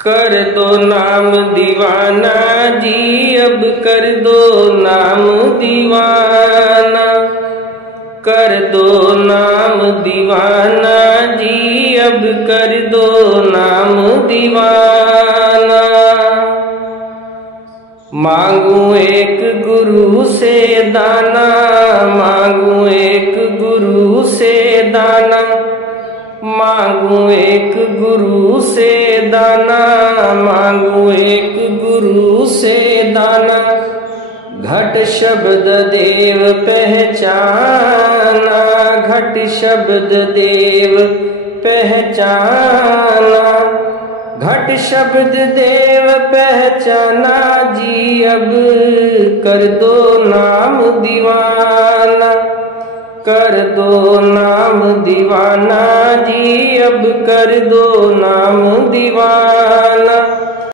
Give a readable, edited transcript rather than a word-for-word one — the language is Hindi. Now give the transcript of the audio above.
कर दो नाम दीवाना जी, अब कर दो नाम दीवाना। कर दो नाम दीवाना जी, अब कर दो नाम दीवाना। मांगू एक गुरु से दाना, मांगू एक गुरु से दाना। मांगू एक गुरु से दाना, मांगू एक गुरु से दाना। घट शब्द देव पहचाना, घट शब्द देव पहचाना। घट शब्द देव पहचाना जी, अब कर दो नाम दीवाना। कर दो नाम दीवाना जी, अब कर दो नाम दीवाना।